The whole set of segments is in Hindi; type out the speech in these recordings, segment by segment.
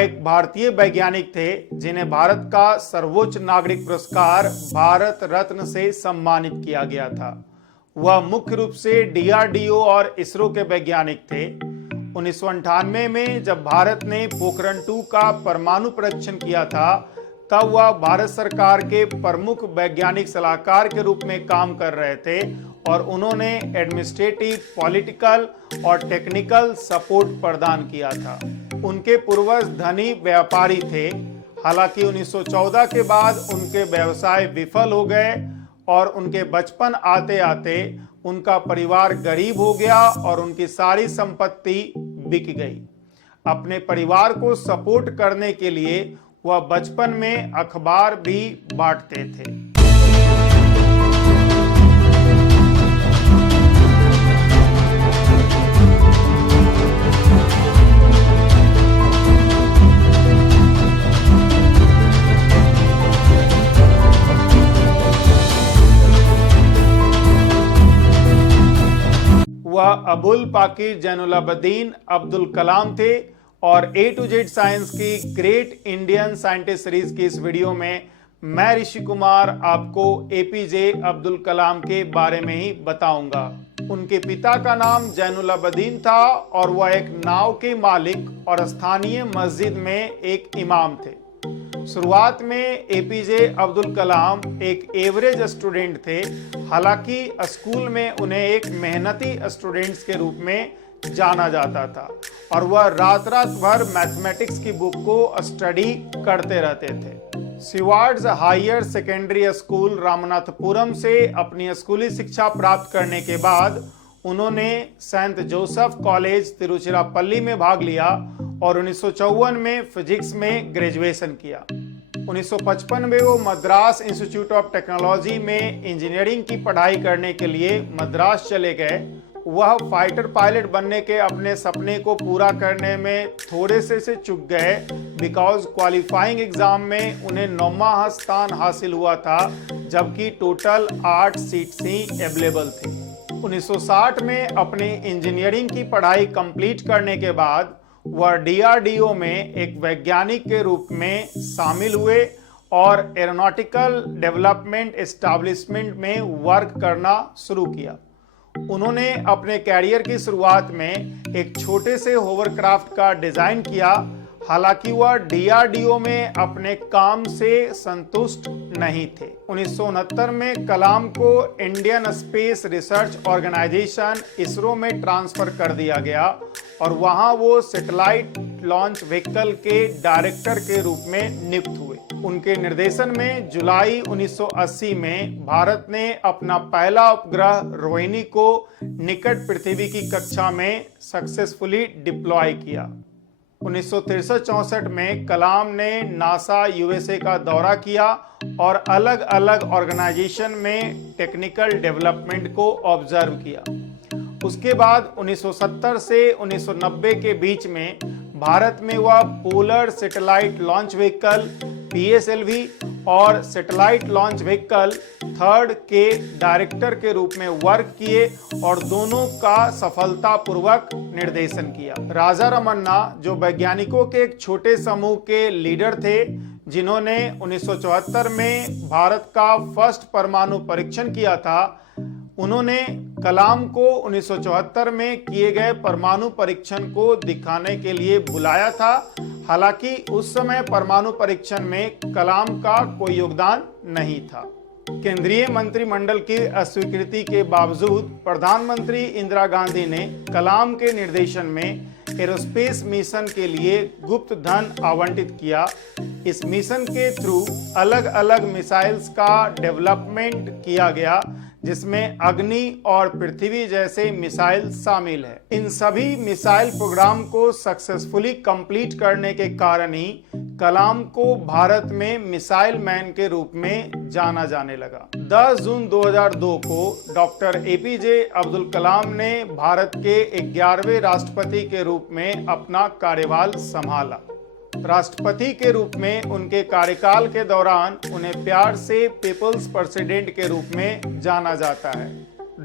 एक भारतीय वैज्ञानिक थे जिन्हें भारत का सर्वोच्च नागरिक पुरस्कार भारत रत्न से सम्मानित किया गया था। वह मुख्य रूप से डीआरडीओ और इसरो के वैज्ञानिक थे। 1998 में जब भारत ने पोखरण 2 का परमाणु परीक्षण किया था, तब वह भारत सरकार के प्रमुख वैज्ञानिक सलाहकार के रूप में काम कर रहे थे और उन्होंने एडमिनिस्ट्रेटिव, पॉलिटिकल और टेक्निकल सपोर्ट प्रदान किया था। उनके पूर्वज धनी व्यापारी थे। हालांकि 1914 के बाद उनके व्यवसाय विफल हो गए और उनके बचपन आते आते उनका परिवार गरीब हो गया और उनकी सारी संपत्ति बिक गई। अपने परिवार को सपोर्ट करने के लिए वह बचपन में अखबार भी बांटते थे। वह अबुल पाकीर जैनुलाब्दीन अब्दुल कलाम थे और A to Z साइंस की ग्रेट इंडियन साइंटिस्ट सीरीज की इस वीडियो में मैं ऋषि कुमार आपको एपीजे अब्दुल कलाम के बारे में ही बताऊंगा। उनके पिता का नाम जैनुलाब्दीन था और वह एक नाव के मालिक और स्थानीय मस्जिद में एक इमाम थे। शुरुआत में एपीजे अब्दुल कलाम एक एवरेज स्टूडेंट थे। हालांकि स्कूल में उन्हें एक मेहनती स्टूडेंट्स के रूप में जाना जाता था और वह रात भर मैथमेटिक्स की बुक को स्टडी करते रहते थे। सीवार्ड्स हायर सेकेंडरी स्कूल रामनाथपुरम से अपनी स्कूली शिक्षा प्राप्त करने के बाद उन्होंने सेंट जोसेफ कॉलेज तिरुचिरापल्ली में भाग लिया और 1954 में फिजिक्स में ग्रेजुएशन किया। 1955 में वो मद्रास इंस्टीट्यूट ऑफ टेक्नोलॉजी में इंजीनियरिंग की पढ़ाई करने के लिए मद्रास चले गए। वह फाइटर पायलट बनने के अपने सपने को पूरा करने में थोड़े से चूक गए, बिकॉज क्वालिफाइंग एग्जाम में उन्हें 9वां स्थान हासिल हुआ था, जबकि टोटल 8 सीट्स ही अवेलेबल थी। 1960 में अपनी इंजीनियरिंग की पढ़ाई कंप्लीट करने के बाद वह डीआरडीओ में एक वैज्ञानिक के रूप में शामिल हुए और एरोनॉटिकल डेवलपमेंट एस्टैब्लिशमेंट में वर्क करना शुरू किया। उन्होंने अपने कैरियर की शुरुआत में एक छोटे से होवरक्राफ्ट का डिजाइन किया। हालांकि वह डीआरडीओ में अपने काम से संतुष्ट नहीं थे। 1969 में कलाम को Indian Space Research Organisation ISRO में ट्रांसफर कर दिया गया और वहां वो सैटेलाइट लॉन्च व्हीकल के डायरेक्टर के रूप में नियुक्त हुए। उनके निर्देशन में जुलाई 1980 में भारत ने अपना पहला उपग्रह रोहिणी को निकट पृथ्वी की कक्षा में सक्सेसफुली डिप्लॉय किया। 1963-64 में कलाम ने नासा यूएसए का दौरा किया और अलग अलग ऑर्गेनाइजेशन में टेक्निकल डेवलपमेंट को ऑब्जर्व किया। उसके बाद 1970 से 1990 के बीच में भारत में वह polar satellite launch vehicle PSLV और सैटेलाइट लॉन्च व्हीकल 3rd के डायरेक्टर के रूप में वर्क किए और दोनों का सफलतापूर्वक निर्देशन किया। राजा रमन्ना, जो वैज्ञानिकों के एक छोटे समूह के लीडर थे, जिन्होंने 1974 में भारत का फर्स्ट परमाणु परीक्षण किया था, उन्होंने कलाम को 1974 में किए गए परमाणु परीक्षण को दिखाने के लिए बुलाया था। हालांकि उस समय परमाणु परीक्षण में कलाम का कोई योगदान नहीं था। केंद्रीय मंत्रिमंडल की अस्वीकृति के बावजूद प्रधानमंत्री इंदिरा गांधी ने कलाम के निर्देशन में एरोस्पेस मिशन के लिए गुप्त धन आवंटित किया। इस मिशन के थ्रू अलग अलग मिसाइल्स का डेवलपमेंट किया गया, जिसमें अग्नि और पृथ्वी जैसे मिसाइल शामिल है। इन सभी मिसाइल प्रोग्राम को सक्सेसफुली कंप्लीट करने के कारण ही कलाम को भारत में मिसाइल मैन के रूप में जाना जाने लगा। 10 जून 2002 को डॉक्टर एपीजे अब्दुल कलाम ने भारत के 11वें राष्ट्रपति के रूप में अपना कार्यभार संभाला। राष्ट्रपति के रूप में उनके कार्यकाल के दौरान उन्हें प्यार से पीपल्स प्रेसिडेंट के रूप में जाना जाता है।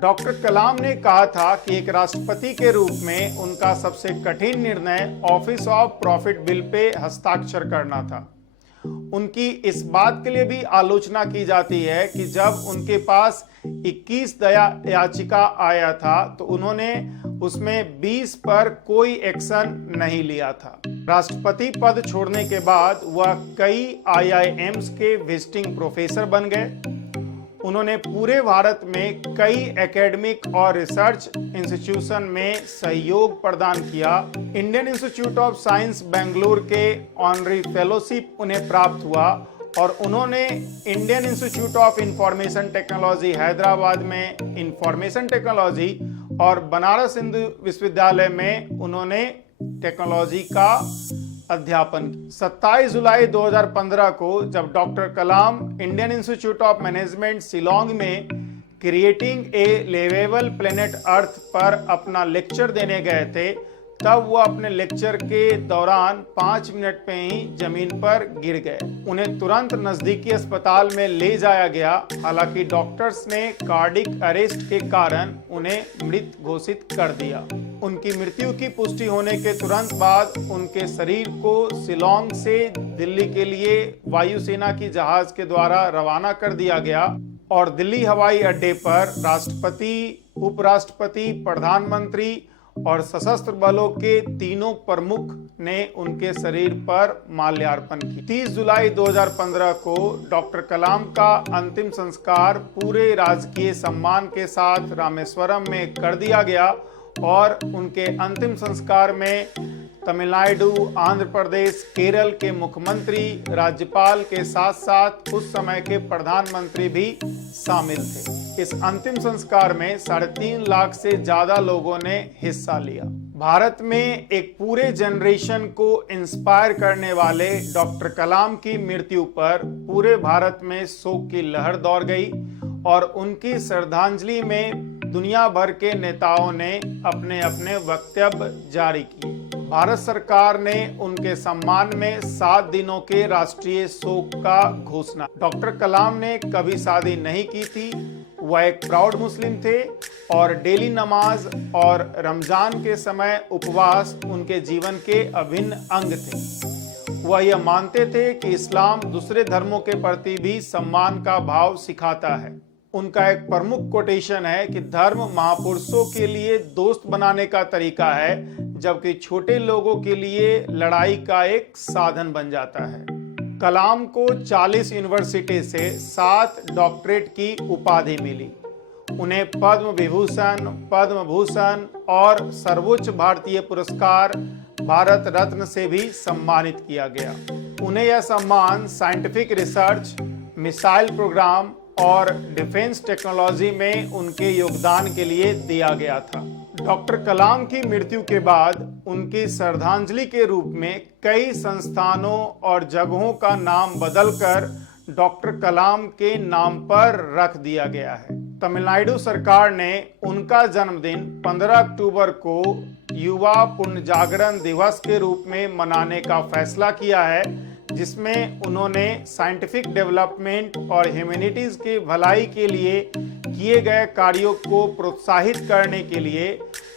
डॉक्टर कलाम ने कहा था कि एक राष्ट्रपति के रूप में उनका सबसे कठिन निर्णय office of profit bill pay हस्ताक्षर करना था। उनकी इस बात के लिए भी आलोचना की जाती है कि जब उनके पास 21 दया याचिका आया था तो उन्होंने उसमें 20 पर कोई एक्शन नहीं लिया था। राष्ट्रपति पद छोड़ने के बाद वह कई IIMs के विजिटिंग प्रोफेसर बन गए। उन्होंने पूरे भारत में कई एकेडमिक और रिसर्च इंस्टीट्यूशन में सहयोग प्रदान किया। Indian institute of science Bengaluru के ऑनरी फेलोशिप उन्हें प्राप्त हुआ और उन्होंने Indian institute of information technology Hyderabad में इंफॉर्मेशन टेक्नोलॉजी और बनारस हिंदू विश्वविद्यालय में उन्होंने टेक्नोलॉजी का अध्यापन। 27 जुलाई 2015 को जब doctor Kalam Indian institute of management Shillong में creating a livable planet earth पर अपना लेक्चर देने गए थे, तब वो अपने लेक्चर के दौरान 5 मिनट में ही जमीन पर गिर गए। उन्हें तुरंत नजदीकी अस्पताल में ले जाया गया। हालांकि डॉक्टर्स ने कार्डिक अरेस्ट के कारण उन्हें मृत घोषित कर दिया। उनकी मृत्यु की पुष्टि होने के तुरंत बाद उनके शरीर को शिलोंग से दिल्ली के लिए वायुसेना की जहाज के द्वारा रवाना कर दिया गया और दिल्ली हवाई अड्डे पर राष्ट्रपति, उपराष्ट्रपति, प्रधानमंत्री और सशस्त्र बलों के तीनों प्रमुख ने उनके शरीर पर माल्यार्पण की। 30 जुलाई 2015 को डॉक्टर कलाम का अंतिम संस्कार पूरे राजकीय सम्मान के साथ रामेश्वरम में कर दिया गया और उनके अंतिम संस्कार में तमिलनाडु, आंध्र प्रदेश, केरल के मुख्यमंत्री, राज्यपाल के साथ साथ उस समय के प्रधानमंत्री भी शामिल थे। इस अंतिम संस्कार में 3.5 लाख से ज्यादा लोगों ने हिस्सा लिया। भारत में एक पूरे जनरेशन को इंस्पायर करने वाले डॉक्टर कलाम की मृत्यु पर पूरे भारत में शोक की लहर दौड़ गई और उनकी श्रद्धांजलि में दुनिया भर के नेताओं ने अपने अपने वक्तव्य जारी किए। भारत सरकार ने उनके सम्मान में 7 दिनों के राष्ट्रीय शोक का घोषणा। डॉक्टर कलाम ने कभी शादी नहीं की थी। वह एक प्राउड मुस्लिम थे और डेली नमाज और रमजान के समय उपवास उनके जीवन के अभिन्न अंग थे। वह यह मानते थे कि इस्लाम दूसरे धर्मों के प्रति भी सम्मान का भाव सिखाता है। उनका एक प्रमुख कोटेशन है कि धर्म महापुरुषों के लिए दोस्त बनाने का तरीका है, जबकि छोटे लोगों के लिए लड़ाई का एक साधन बन जाता है। कलाम को 40 यूनिवर्सिटी से 7 डॉक्टरेट की उपाधि मिली। उन्हें पद्म विभूषण, पद्म भूषण और सर्वोच्च भारतीय पुरस्कार भारत रत्न से भी सम्मानित किया गया। उन्हें यह सम्मान साइंटिफिक रिसर्च, मिसाइल प्रोग्राम और डिफेंस टेक्नोलॉजी में उनके योगदान के लिए दिया गया था। डॉक्टर कलाम की मृत्यु के बाद उनकी श्रद्धांजलि के रूप में कई संस्थानों और जगहों का नाम बदलकर डॉक्टर कलाम के नाम पर रख दिया गया है। तमिलनाडु सरकार ने उनका जन्मदिन 15 अक्टूबर को युवा पुनर्जागरण दिवस के रूप में मनाने का फैसला किया है, जिसमें उन्होंने साइंटिफिक डेवलपमेंट और ह्यूमैनिटीज की भलाई के लिए किए गए कार्यों को प्रोत्साहित करने के लिए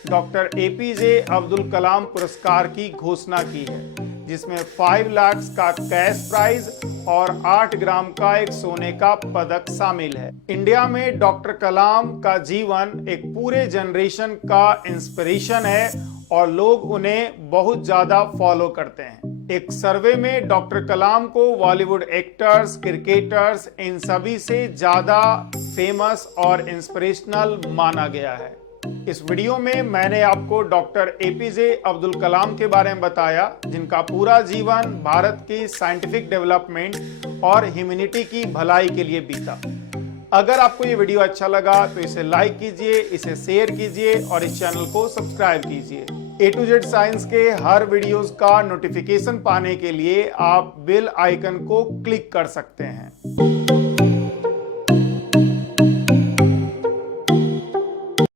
डॉक्टर APJ अब्दुल कलाम पुरस्कार की घोषणा की है, जिसमें 5 लाख का कैश प्राइज और 8 ग्राम का एक सोने का पदक शामिल है। इंडिया में डॉक्टर कलाम का जीवन एक पूरे जनरेशन का इंस्पिरेशन है और लोग उन्हें बहुत ज्यादा फॉलो करते हैं। एक सर्वे में डॉक्टर कलाम को बॉलीवुड एक्टर्स, क्रिकेटर्स, इन सभी से ज्यादा फेमस और इंस्पिरेशनल माना गया है। इस वीडियो में मैंने आपको डॉक्टर APJ अब्दुल कलाम के बारे में बताया, जिनका पूरा जीवन भारत की साइंटिफिक डेवलपमेंट और ह्यूमैनिटी की भलाई के लिए बीता। अगर आपको ये वीडियो अच्छा लगा तो इसे लाइक कीजिए, इसे शेयर कीजिए और इस चैनल को सब्सक्राइब कीजिए। A to Z साइंस के हर वीडियोस का नोटिफिकेशन पाने के लिए आप बेल आइकन को क्लिक कर सकते हैं।